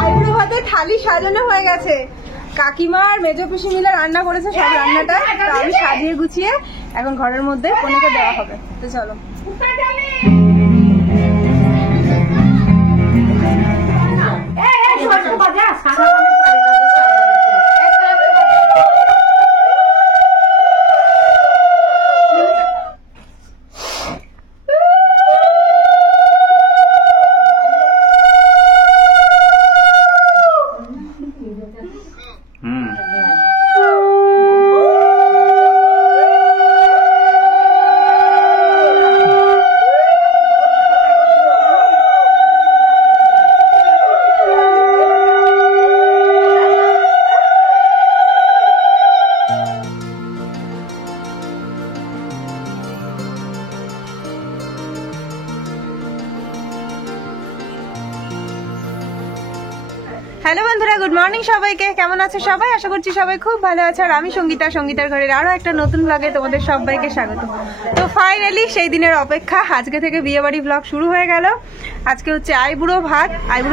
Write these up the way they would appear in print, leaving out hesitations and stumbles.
আইবুড়ো ভাতে থালি সাজানো হয়ে গেছে। কাকিমা আর মেজো পিসি মিলে রান্না করেছে সব রান্নাটা। তো আমি সাজিয়ে গুছিয়ে এখন ঘরের মধ্যে কনেকে দেওয়া হবে। তো চলো। হ্যালো বন্ধুরা, গুড মর্নিং সবাইকে। কেমন আছে সবাই? আশা করছি সবাই খুব ভালো আছে। আর আমি সঙ্গীতার ঘরের আরো একটা নতুন ব্লগে তোমাদের সবাইকে স্বাগত। তো ফাইনালি সেই দিনের অপেক্ষা, আজকে থেকে বিয়ে বাড়ি ব্লগ শুরু হয়ে গেল। আজকে হচ্ছে আইবুড়ো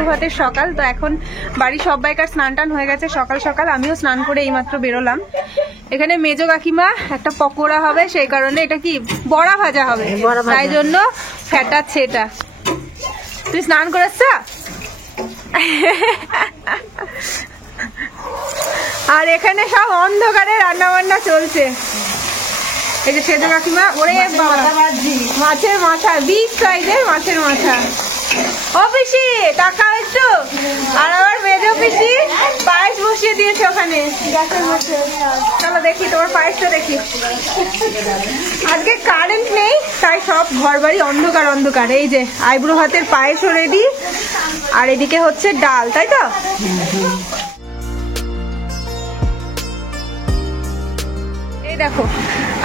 ভাতের সকাল। তো এখন বাড়ির সবাইকার স্নান টান হয়ে গেছে সকাল সকাল। আমিও স্নান করে এইমাত্র বেরোলাম। এখানে মেজো কাকিমা একটা পকোড়া হবে, সেই কারণে এটা কি বড়া ভাজা হবে, তাই জন্য ফ্যাটাচ্ছে এটা। তুই স্নান করেছ? আর এখানে সব অন্ধকারে রান্না বান্না চলছে। এই যে সেজো কাকিমা, ওরে মাছের মাথা, বিগ সাইজের মাছের মাথা। ও পিসি টাকা একটু। আর আবার মেজো পিসি পায়েস বসিয়ে দিয়েছে ওখানে গ্যাসের মধ্যে। চলো দেখি তোমার পায়েসটা দেখি। আজকে কারেন্ট নেই, তাই সব ঘর বাড়ি অন্ধকার অন্ধকার। এই যে আইবুড়ো ভাতের পায়েসও রেডি, আর এদিকে হচ্ছে ডাল, তাই তো? এই দেখো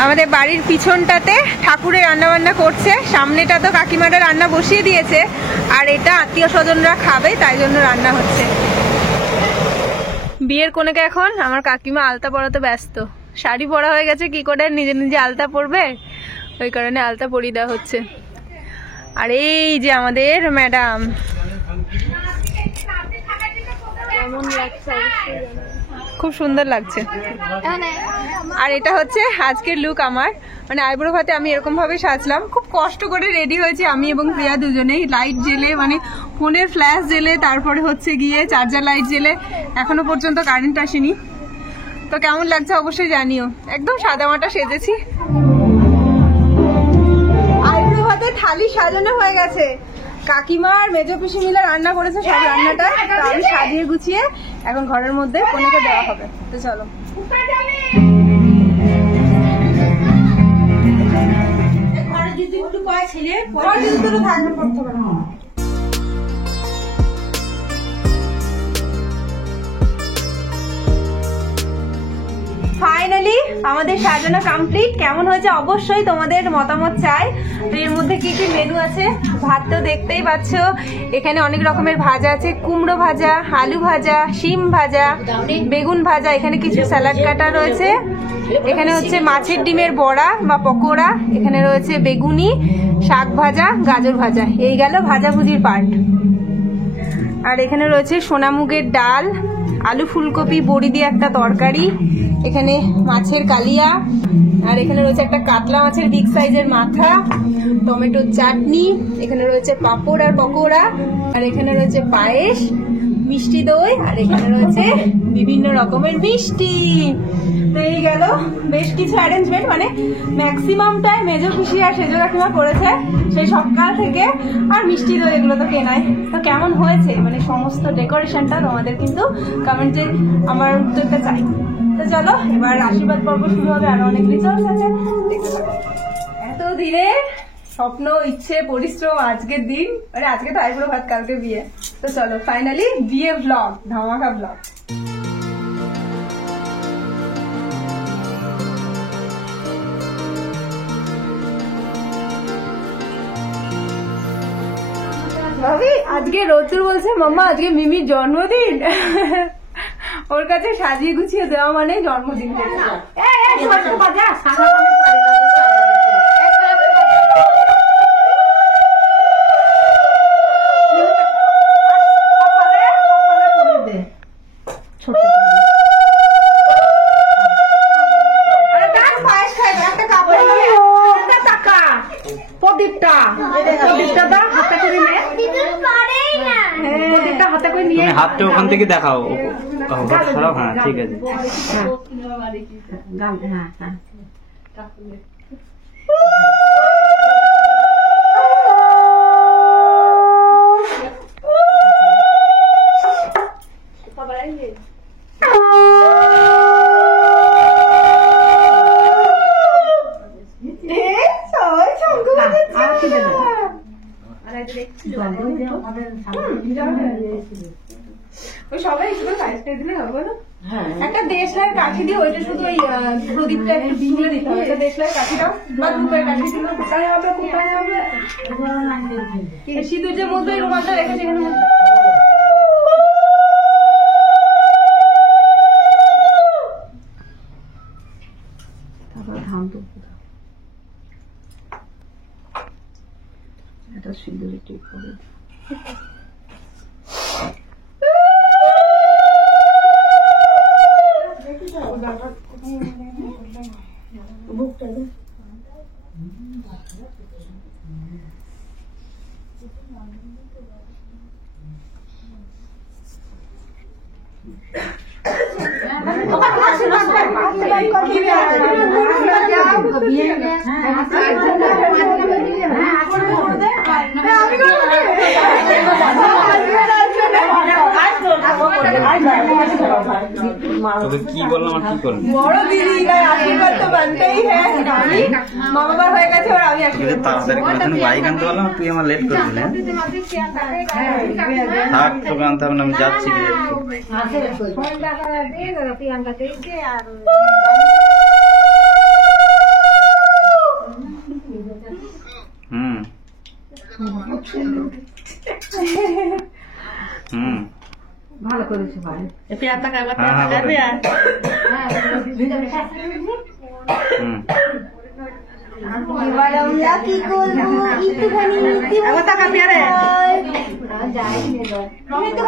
আমাদের বাড়ির পিছনটাতে ঠাকুরের রান্না বান্না করছে, সামনেটা তো কাকিমারা রান্না বসিয়ে দিয়েছে, আর এটা আত্মীয় স্বজনরা খাবে, তাই জন্য রান্না হচ্ছে। বিয়ের কোনেকে এখন আমার কাকিমা আলতা পরাতে ব্যস্ত। শাড়ি পরা হয়ে গেছে, কি করে নিজে নিজে আলতা পরবে, ওই কারণে আলতা পরিয়ে দেওয়া হচ্ছে। আর এই যে আমাদের ম্যাডাম, খুব সুন্দর লাগছে। আর এটা হচ্ছে আজকের লুক আমার, মানে আইবুড়ো ভাতে আমি এরকম ভাবে সাজলাম। খুব কষ্ট করে রেডি হয়েছি আমি এবং প্রিয়া দুজনেই, লাইট জেলে, মানে ফোনের ফ্ল্যাশ জেলে, তারপরে হচ্ছে গিয়ে চার্জার লাইট জেলে। এখনো পর্যন্ত কারেন্ট আসেনি। তো কেমন লাগছে অবশ্যই জানিও। একদম সাদামাটা সেজেছি। আইবুড়ো ভাতে থালি সাজানো হয়ে গেছে। কাকিমা আর মেজো পিসি মিলে রান্না করেছে সব রান্নাটা। তো আমি সাজিয়ে গুছিয়ে এখন ঘরের মধ্যে কনেকে দেওয়া হবে। তো চলো। ফাইনালি আমাদের সাজানো কমপ্লিট। কেমন হয়েছে অবশ্যই তোমাদের মতামত চাই। এর মধ্যে কি কি মেনু আছে ভাত তো দেখতেই পাচ্ছ। এখানে অনেক রকমের ভাজা আছে, কুমড়ো ভাজা, আলু ভাজা, শিম ভাজা, বেগুন ভাজা, এখানে কিছু স্যালাড কাটা রয়েছে, এখানে হচ্ছে মাছের ডিমের বড়া বা পকোড়া, এখানে রয়েছে বেগুনি, শাক ভাজা, গাজর ভাজা। এই গেল ভাজাভুজির পার্ট। আর এখানে রয়েছে সোনামুগের ডাল, আলু ফুলকপি বড়ি দিয়ে একটা তরকারি, এখানে মাছের কালিয়া, আর এখানে রয়েছে একটা কাতলা মাছের বিগ সাইজের মাথা, টমেটোর চাটনি, এখানে রয়েছে পাঁপড় আর পকোড়া, আর এখানে রয়েছে পায়েস, মিষ্টি দই, আর এখানে রয়েছে বিভিন্ন রকমের মিষ্টি। তো এই গেল বেশ কিছু অ্যারেঞ্জমেন্ট, মানে ম্যাক্সিমামটাই মেজো পিসি আর সেজো কাকিমা করেছে সেই সকাল থেকে। আর মিষ্টি দই এগুলো তো কেনাই। তো কেমন হয়েছে মানে সমস্ত ডেকোরেশনটা তোমাদের কিন্তু কমেন্টে আমার উত্তরটা চাই। তো চলো এবার আশীর্বাদ পর্ব শুরু হবে, আরো অনেক রিচুয়ালস আছে, দেখতে থাকো। এতদিনে স্বপ্ন, ইচ্ছে, পরিশ্রম, আজকের দিন, মানে আজকে তো আইবুড়ো ভাত, কালকে বিয়ে। তো চলো ফাইনালি বিয়ে ব্লগ, ধামাকা ব্লগ। ভাবি আজকে রতুর বলছে মাম্মা আজকে মিমির জন্মদিন। ওর কাছে সাজিয়ে গুছিয়ে দেওয়া মানে জন্মদিন। তুমি হাতটা ওখান থেকে দেখাও, সরাও। হ্যাঁ ঠিক আছে। সবাই একটা দেশলাইয়ের কাঠি দিয়ে ওইটা শুধু ওই প্রদীপটা একটু তুলে দিতে হবে। একটা দেশলাইয়ের কাঠিটাও বা ধূপের কাঠি দিলে কোথায় হবে, কোথায় হবে। সিঁদুর যে মধ্যে রুমালটা রেখেছে এখানে সিঁদুর একটু করে কি বললাম আর কি করলাম? বড় দিদি আশীর্বাদ তো বানতেই হ্যাঁ। মা বাবার হয়ে গেছে আর আমি তাড়াতাড়ি করে বাইক আনতে পারলাম, তুই আমার লেট করে দিলে। থাক, তোকে আনতে হবে না, আমি যাচ্ছি। হুম হুম ভালো করেছো ভাই। এবার আমরা কি করবো একটুখানি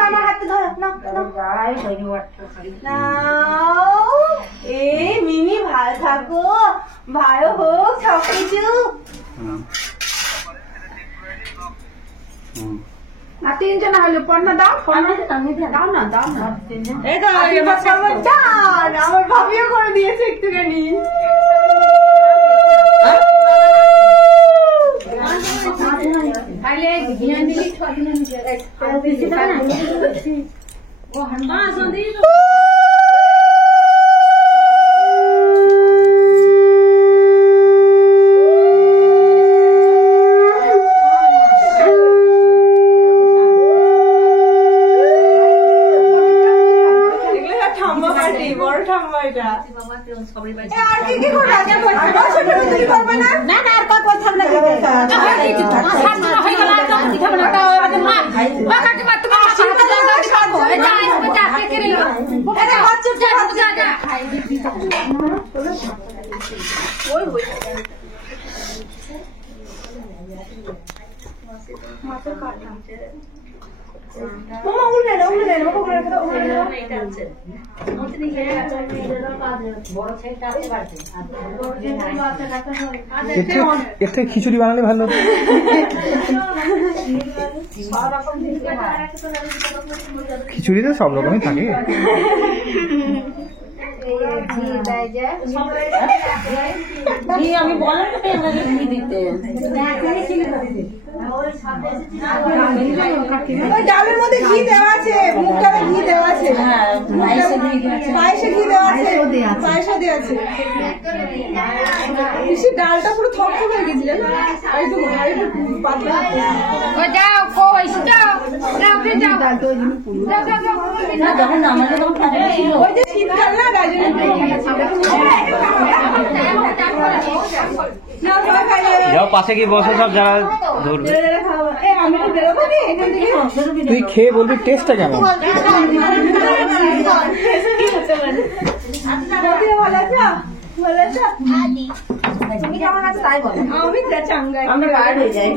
আমার হাতে ধরো এ মিনি ভালো থাকো, ভালো হোক সবকিছু। আর তিনজন হলো পণ্য দাও, দাও না দাও না। আমার ভাবিও করে দিয়েছে একটুখানি। এর থেকে খিচুড়ি বানালে ভালো। খিচুড়িতে সব রকমই থাকে। আমি বললাম তো ঘি দিতে, ডালের মধ্যে ঘি দেওয়া আছে, মুখটাতে ঘি দেওয়া আছে, পায়েসে ঘি দেওয়া আছে, পায়েসে দেওয়া আছে। ডালটা পুরো থকথক হয়ে গেছিল ওই যে শীতকাল না যাও পাশে গিয়ে বসে, সব যারা ধরবে। তুই খেয়ে বলবি টেস্টটা কেমন। তুমি কেমন আছো তাই বলো। আমি চাঙ্গাই, আমরা বার হয়ে যাই।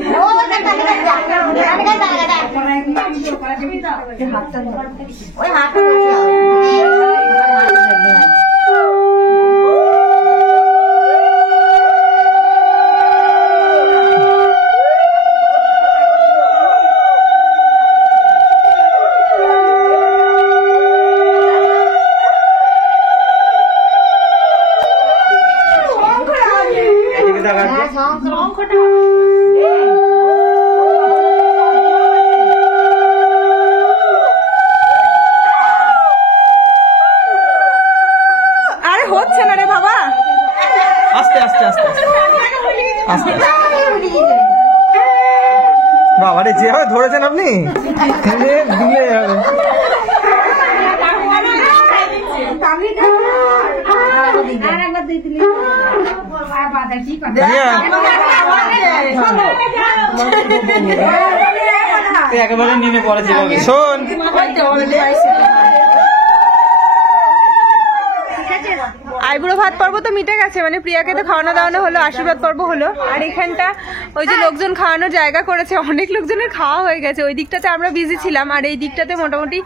ওই হাতটা নি দিলে হবে। একেবারে নেমে পড়েছে শোন, আইবুড়ো ভাত পর্ব তো মিটে গেছে, মানে প্রিয়াকে তো খাওয়ানো দাওয়ানো হলো, আশীর্বাদ পর্ব হলো। আর এখানটা ওই যে লোকজন খাওয়ানোর জায়গা করেছে, অনেক লোকজনের খাওয়া হয়ে গেছে। ওই দিকটাতে আমরা বিজি ছিলাম, আর এই দিকটাতে মোটামুটি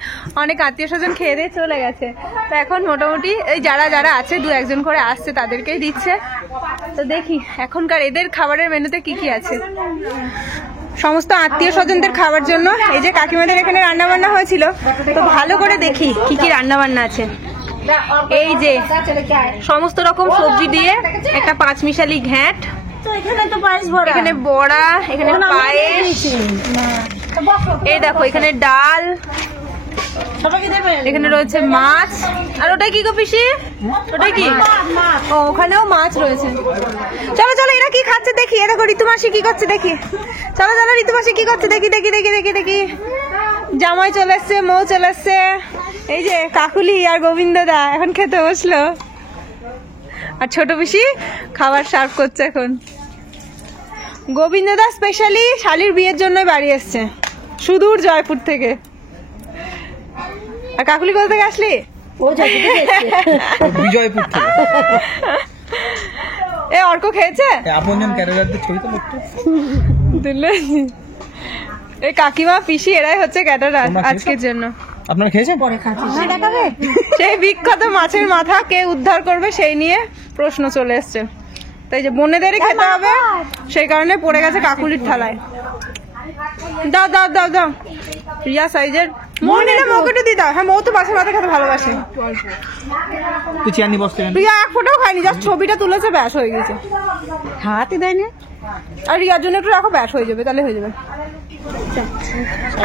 অনেক আত্মীয় স্বজন খেয়ে দিয়ে চলে গেছে। তো এখন মোটামুটি এই যারা যারা আছে 2-1 করে আসছে, তাদেরকেই দিচ্ছে। তো দেখি এখনকার এদের খাবারের মেনুতে কি কি আছে। সমস্ত আত্মীয় স্বজনদের খাওয়ার জন্য এই যে কাকিমাদের এখানে রান্না বান্না হয়েছিল, তো ভালো করে দেখি কি কি রান্না বান্না আছে। এই যে সমস্ত রকম সবজি দিয়ে একটা 5 মিশালি ঘ্যাট, এখানে বড়া, এখানে পায়েস, এই দেখো এখানে ডাল, এখানে রয়েছে মাছ। আর ওটাই কি গো পিসি? ওটাই কি? ও, ওখানেও মাছ রয়েছে। চলো চলো, এরা কি খাচ্ছে দেখি। এ দেখো ঋতু মাসি কি করছে দেখি। চলো চলো, ঋতু মাসি কি করছে দেখি দেখি দেখি দেখি দেখি। জামাই চলে এসছে, মৌ চলে এসছে। এই যে কাকুলি আর গোবিন্দ দা এখন খেতে বসলো, আর ছোট পিসি খাবার সার্ভ করছে এখন। গোবিন্দ দা স্পেশালি শালির বিয়ের জন্য বাড়ি এসছে, সুদূর জয়পুর থেকে। আর কাকুলি কোথা থেকে আসলি? বিজয়পুর থেকে। এ অর্ক খেয়েছে? আপনজন ক্যাটারারদের ছবি তো দেখতে দিলে। এই কাকিমা পিসি এরাই হচ্ছে ক্যাটারার আজকের জন্য। আপনারা খেয়েছেন? সেই বিখ্যাত মাছের মাথা কে উদ্ধার করবে সেই নিয়ে প্রশ্ন চলে এসছে। তাই যে বোনেদেরই খেতে হবে, সেই কারণে পড়ে গেছে কাকুলির থালায়। দাও দাও দাও দাও, রিয়া সাইজের। মৌ নিলে মৌকে একটু দিয়ে দাও। হ্যাঁ, মৌ তো মাছের মাথা খেতে ভালোবাসে। তুই চেয়ার নিয়ে বসতে কেন? রিয়া এক ফোটাও খায়নি, জাস্ট ছবিটা তুলেছে, ব্যাস হয়ে গেছে। হাতই দেয়নি। আর রিয়ার জন্য একটু রাখো, ব্যাস হয়ে যাবে, তাহলে হয়ে যাবে।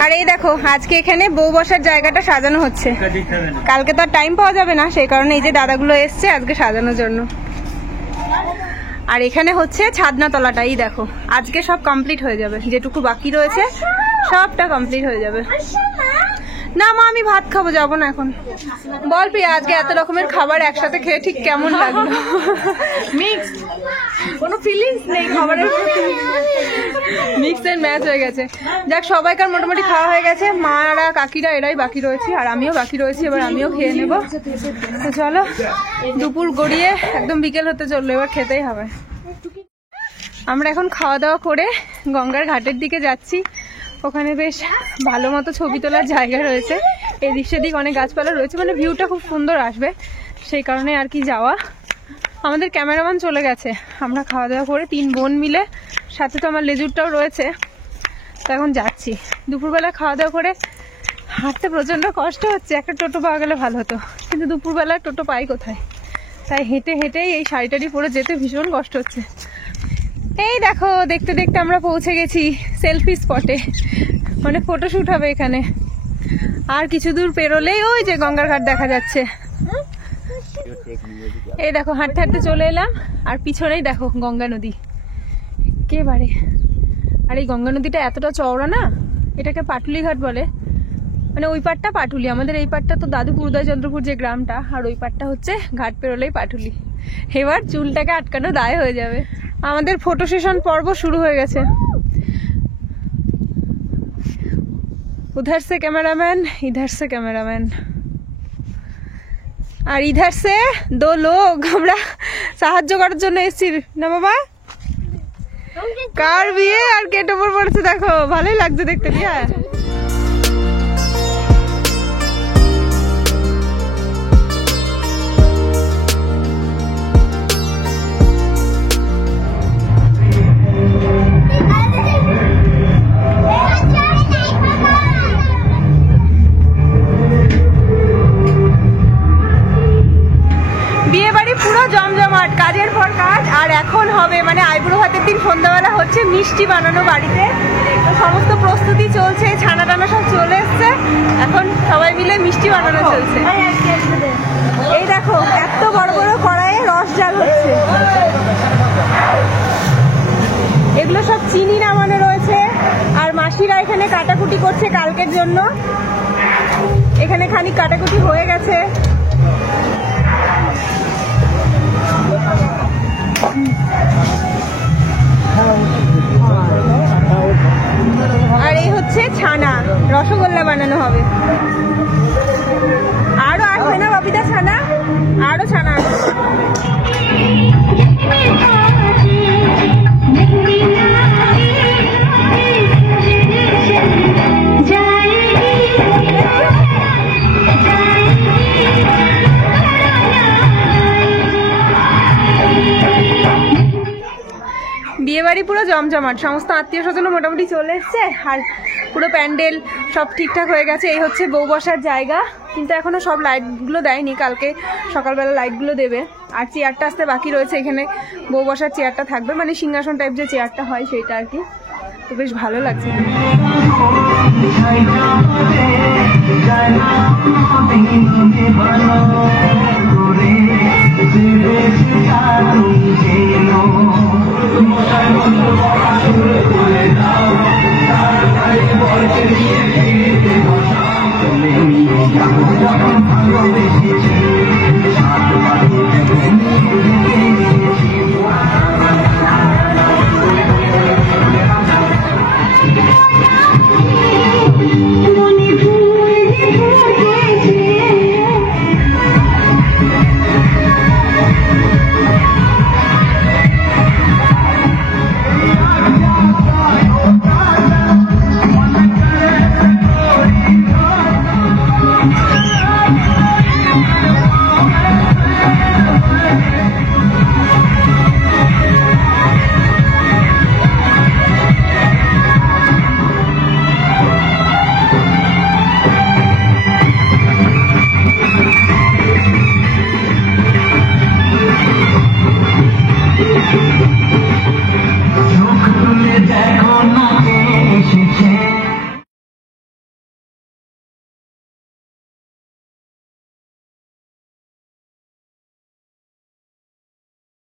আর এই দেখো আজকে এখানে বউ বসার জায়গাটা সাজানো হচ্ছে। কালকে তো আর টাইম পাওয়া যাবে না, সেই কারণে এই যে দাদাগুলো এসছে আজকে সাজানোর জন্য। আর এখানে হচ্ছে ছাদনা তলাটা, এই দেখো আজকে সব কমপ্লিট হয়ে যাবে, যেটুকু বাকি রয়েছে সবটা কমপ্লিট হয়ে যাবে। না মা, আমি ভাত খাবো, যাবো না এখন। বল প্রিয়া, আজকে এত রকমের খাবার একসাথে খেয়ে ঠিক কেমন লাগলো? মিক্স, কোনো ফিলিংস নেই খাবারের প্রতি, মিক্স এন্ড ম্যাচ হয়ে গেছে। যাক, সবাইকার মোটামুটি খাওয়া হয়ে গেছে। মারা কাকিরা এরাই বাকি রয়েছে, আর আমিও বাকি রয়েছি। এবার আমিও খেয়ে নেব। তো চলো, দুপুর গড়িয়ে একদম বিকেল হতে চললো, এবার খেতেই হবে। আমরা এখন খাওয়া দাওয়া করে গঙ্গার ঘাটের দিকে যাচ্ছি। ওখানে বেশ ভালো মতো ছবি তোলার জায়গা রয়েছে, এদিক সেদিক অনেক গাছপালা রয়েছে, মানে ভিউটা খুব সুন্দর আসবে, সেই কারণে আর কি যাওয়া। আমাদের ক্যামেরাম্যান চলে গেছে, আমরা খাওয়া দাওয়া করে 3 বোন মিলে, সাথে তো আমার লেজুরটাও রয়েছে, তো এখন যাচ্ছি। দুপুরবেলা খাওয়া দাওয়া করে হাঁটতে প্রচণ্ড কষ্ট হচ্ছে, একটা টোটো পাওয়া গেলে ভালো হতো, কিন্তু দুপুরবেলা টোটো পাই কোথায়, তাই হেঁটে হেঁটেই এই শাড়িটারি পরে যেতে ভীষণ কষ্ট হচ্ছে। এই দেখো, দেখতে দেখতে আমরা পৌঁছে গেছি সেলফি স্পটে, মানে ফটোশুট হবে এখানে। আর কিছু দূর পেরোলেই ওই যে গঙ্গার ঘাট দেখা যাচ্ছে। এই দেখো হাঁটতে হাঁটতে চলে এলাম, আর পিছনেই দেখো গঙ্গা নদী একেবারে। আর এই গঙ্গা নদীটা এতটা চওড়া না, এটাকে পাটুলি ঘাট বলে, মানে ওই পাটটা পাটুলি, আমাদের এই পাটটা তো দাদুপুর উদয়চন্দ্রপুর যে গ্রামটা, আর ওই পাটটা হচ্ছে ঘাট পেরোলেই পাটুলি। এবার চুলটাকে আটকানো দায় হয়ে যাবে। আমাদের ফটো সেশন পর্ব শুরু হয়ে গেছে। উধার সে ক্যামেরাম্যান, ইধার সে ক্যামেরাম্যান, আর ইধার সে 2 লোক আমরা সাহায্য করার জন্য এসেছি না বাবা। কার বিয়ে আর কে টোপর পড়ছে দেখো, ভালোই লাগছে দেখতে। হ্যাঁ, জমজমাট, কাজের পর কাজ। আর এখন হবে মানে আইবুড়ো ভাতের দিন সন্ধ্যাবেলা হচ্ছে মিষ্টি বানানো বাড়িতে, তো সমস্ত প্রস্তুতি চলছে, ছানা টানা সব চলে এসছে, এখন সবাই মিলে মিষ্টি বানানো চলছে। এই দেখো এত বড় বড় কড়াইয়ে রস জাল হচ্ছে, এগুলো সব চিনি নামানো রয়েছে, আর মাসিরা এখানে কাটাকুটি কাটাকুটি করছে কালকের জন্য। এখানে খানিক কাটাকুটি হয়ে গেছে। আর এই হচ্ছে ছানা, রসগোল্লা বানানো হবে। আরো আসবে না ববিতা ছানা? আরো ছানা আসবে। বিয়ে বাড়ি পুরো জমজমাট, সমস্ত আত্মীয় স্বজনও মোটামুটি চলে এসছে, আর পুরো প্যান্ডেল সব ঠিকঠাক হয়ে গেছে। এই হচ্ছে বউ বসার জায়গা, কিন্তু এখনো সব লাইটগুলো দেয়নি, কালকে সকালবেলা লাইটগুলো দেবে। আর চেয়ারটা আসতে বাকি রয়েছে, এখানে বউ বসার চেয়ারটা থাকবে, মানে সিংহাসন টাইপ যে চেয়ারটা হয় সেটা আর কি। তো বেশ ভালো লাগছে।